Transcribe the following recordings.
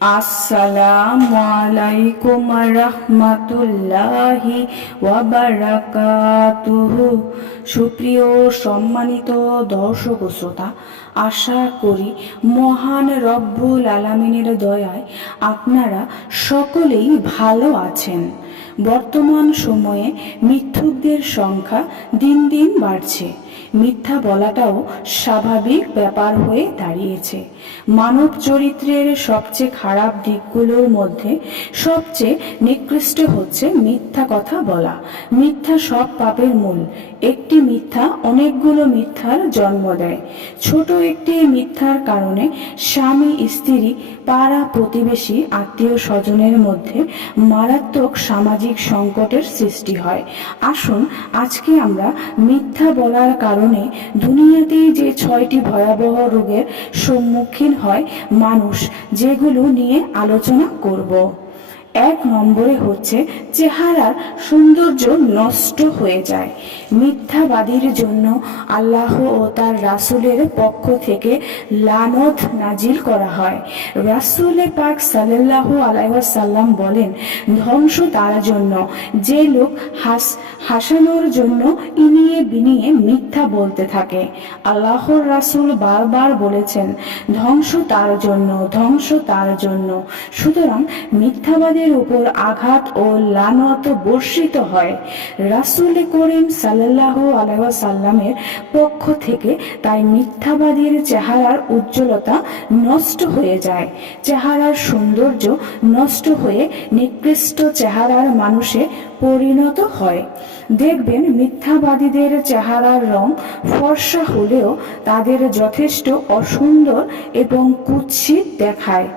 আসসালামু আলাইকুম রহমতুল্লাহি ওয়াবারাকাতুহু সুপ্রিয় সম্মানিত দর্শক শ্রোতা, আশা করি মহান রব্বুল আলামিনের দয়ায় আপনারা সকলেই ভালো আছেন। বর্তমান সময়ে মিথ্যুকদের সংখ্যা দিন দিন বাড়ছে। মিথ্যা বলাটাও স্বাভাবিক ব্যাপার হয়ে দাঁড়িয়েছে। মানব চরিত্রের সবচেয়ে খারাপ দিকগুলোর মধ্যে সবচেয়ে নিকৃষ্ট হচ্ছে মিথ্যা কথা বলা। মিথ্যা সব পাপের মূল। একটি মিথ্যা অনেকগুলো মিথ্যার জন্ম দেয়। ছোট একটি মিথ্যার কারণে স্বামী, স্ত্রী, পাড়া প্রতিবেশী, আত্মীয় স্বজনের মধ্যে মারাত্মক সামাজিক সংকটের সৃষ্টি হয়। আসুন আজকে আমরা মিথ্যা বলার কারণে দুনিয়াতে যে ছয়টি ভয়াবহ রোগের সম্মুখীন হয় মানুষ যেগুলো নিয়ে আলোচনা করব। এক নম্বরে হচ্ছে চেহারার সৌন্দর্য নষ্ট হয়ে যায়। মিথ্যাবাদীর জন্য আল্লাহ ও তার রাসুলের পক্ষ থেকে লানত নাজিল করা হয়। রাসুল পাক সাল্লাহ আলাইসাল্লাম বলেন, ধ্বংস তার জন্য। যে লোক হাস, হাসানোর জন্য ইনিয়ে বিনিয়ে মিথ্যা বলতে থাকে। আল্লাহর রাসুল বারবার বলেছেন, ধ্বংস তার জন্য, ধ্বংস তার জন্য। সুতরাং মিথ্যাবাদের উপর আঘাত ও লানত বর্ষিত হয়। রাসুল করিম সাল্লাহ আলাইসাল্লামের পক্ষ থেকে তাই মিথ্যাবাদীর চেহারার উজ্জ্বলতা নষ্ট হয়ে যায়। চেহারার সৌন্দর্য নষ্ট হয়ে নিকৃষ্ট চেহারার মানুষে পরিণত হয়। দেখবেন মিথ্যাবাদীদের চেহারার রং ফর্সা হলেও তাদের যথেষ্ট অসুন্দর এবং কুৎসিত দেখায়।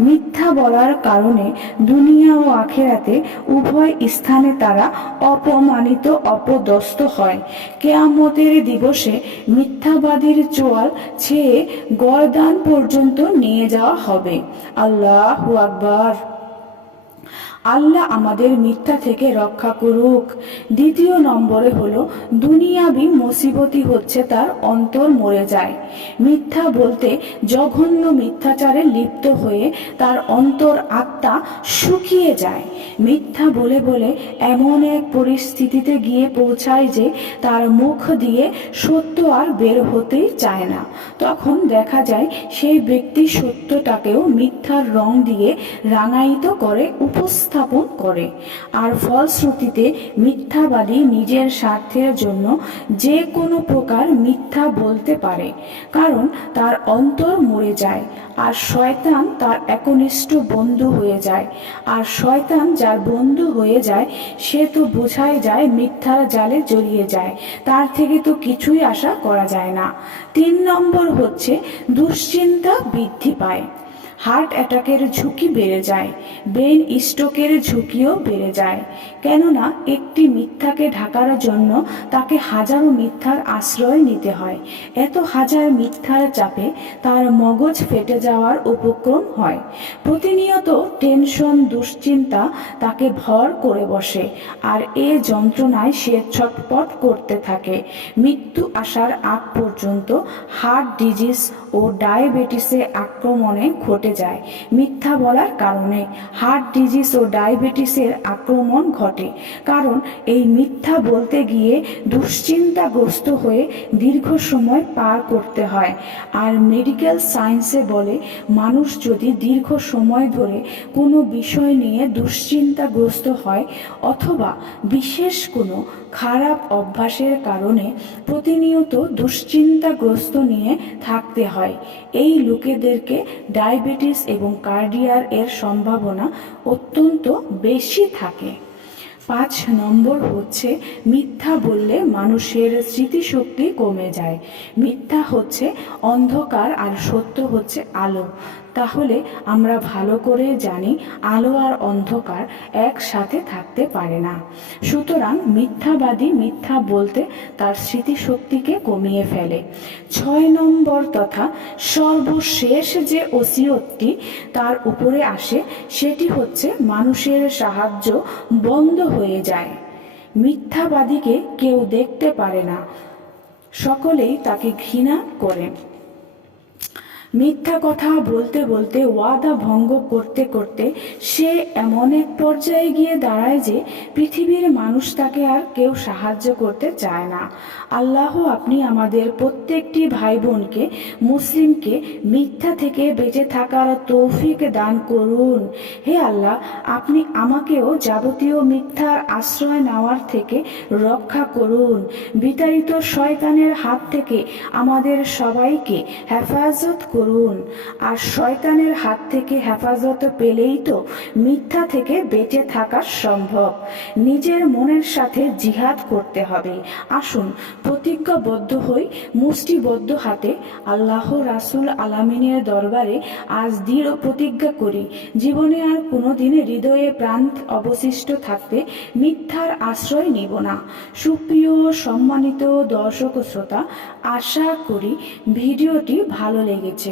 মিথ্যা বলার কারণে দুনিয়া ও আখেরাতে উভয় স্থানে তারা অপমানিত অপদস্ত হয়। কেয়ামতের দিবসে মিথ্যাবাদীর চোয়াল ছেয়ে গরদান পর্যন্ত নিয়ে যাওয়া হবে। আল্লাহ আকবার। আল্লাহ আমাদের মিথ্যা থেকে রক্ষা করুক। দ্বিতীয় নম্বরে হলো, দুনিয়াবি মুসিবতি হচ্ছে তার অন্তর মরে যায়। মিথ্যা বলতে জঘন্য মিথ্যাচারে লিপ্ত হয়ে তার অন্তর আত্মা শুকিয়ে যায়। মিথ্যা বলে বলে এমন এক পরিস্থিতিতে গিয়ে পৌঁছায় যে তার মুখ দিয়ে সত্য আর বের হতেই চায় না। তখন দেখা যায় সেই ব্যক্তি সত্যটাকেও মিথ্যার রং দিয়ে রাঙায়িত করে, উপস্থাপন করে। আর ফলশ্রুতিতে মিথ্যাবাদী নিজের স্বার্থের জন্য যে কোনো প্রকার মিথ্যা বলতে পারে, কারণ তার অন্তর মরে যায়, আর শয়তান তার একনিষ্ঠ বন্ধু হয়ে যায়, আর শয়তান যার বন্ধু হয়ে যায়, সে তো বোঝাই যায় মিথ্যার জালে জড়িয়ে যায়, তার থেকে তো কিছুই আশা করা যায় না। তিন নম্বর হচ্ছে, দুশ্চিন্তা বৃদ্ধি পায়। হার্ট অ্যাটাকের ঝুঁকি বেড়ে যায়, ব্রেন স্ট্রোকের ঝুঁকিও বেড়ে যায়। কেননা একটি মিথ্যাকে ঢাকার জন্য তাকে হাজারো মিথ্যার আশ্রয় নিতে হয়। এত হাজার মিথ্যার চাপে তার মগজ ফেটে যাওয়ার উপক্রম হয়। প্রতিনিয়ত টেনশন, দুশ্চিন্তা তাকে ভর করে বসে আর এ যন্ত্রণায় সে ছটপট করতে থাকে। মৃত্যু আসার আগ পর্যন্ত হার্ট ডিজিজ ও ডায়াবেটিসে আক্রমণে ঘটে যায়। মিথ্যা বলার কারণে হার্ট ডিজিজ ও ডায়াবেটিসের আক্রমণ ঘটে। কারণ এই মিথ্যা বলতে গিয়ে দুশ্চিন্তাগ্রস্ত হয়ে দীর্ঘ সময় পার করতে হয়। আর মেডিকেল সায়েন্সে বলে, মানুষ যদি দীর্ঘ সময় ধরে কোনো বিষয় নিয়ে দুশ্চিন্তাগ্রস্ত হয় অথবা বিশেষ কোনো খারাপ অভ্যাসের কারণে প্রতিনিয়ত দুশ্চিন্তাগ্রস্ত নিয়ে থাকতে হয়, এই লোকেদেরকে ডায়াবেটিস এবং কার্ডিয়ার এর সম্ভাবনা অত্যন্ত বেশি থাকে। পাঁচ নম্বর হচ্ছে, মিথ্যা বললে মানুষের স্মৃতিশক্তি কমে যায়। মিথ্যা হচ্ছে অন্ধকার আর সত্য হচ্ছে আলো। তাহলে আমরা ভালো করে জানি আলো আর অন্ধকার একসাথে থাকতে পারে না। সুতরাং মিথ্যাবাদী মিথ্যা বলতে তার স্মৃতিশক্তিকে কমিয়ে ফেলে। ছয় নম্বর তথা সর্বশেষ যে ওসিয়তটি তার উপরে আসে, সেটি হচ্ছে মানুষের সাহায্য বন্ধ হয়ে যায়। মিথ্যাবাদীকে কেউ দেখতে পারে না। সকলেই তাকে ঘৃণা করে। মিথ্যা কথা বলতে বলতে ওয়াদা ভঙ্গ করতে করতে সে এমন এক পর্যায়ে গিয়ে দাঁড়ায় যে পৃথিবীর মানুষ তাকে আর কেউ সাহায্য করতে চায় না। আল্লাহ, আপনি আমাদের প্রত্যেকটি ভাই বোনকে মুসলিমকে মিথ্যা থেকে বেঁচে থাকার তৌফিক দান করুন। হে আল্লাহ, আপনি আমাকেও যাবতীয় মিথ্যার আশ্রয় নেওয়ার থেকে রক্ষা করুন। বিতাড়িত শয়তানের হাত থেকে আমাদের সবাইকে হেফাজত করুন আর শয়তানের হাত থেকে হেফাজত পেলেই তো মিথ্যা থেকে বেঁচে থাকা সম্ভব। নিজের মনের সাথে জিহাদ করতে হবে। আসুন, প্রতিজ্ঞাবদ্ধ হই, মুষ্টিবদ্ধ হাতে আল্লাহ রাসুল আলামিনের দরবারে আজ দৃঢ় প্রতিজ্ঞা করি, জীবনে আর কোনোদিন হৃদয়ে প্রাণ অবশিষ্ট থাকতে মিথ্যার আশ্রয় নিব না। সুপ্রিয়, সম্মানিত দর্শক শ্রোতা, আশা করি ভিডিওটি ভালো লেগেছে।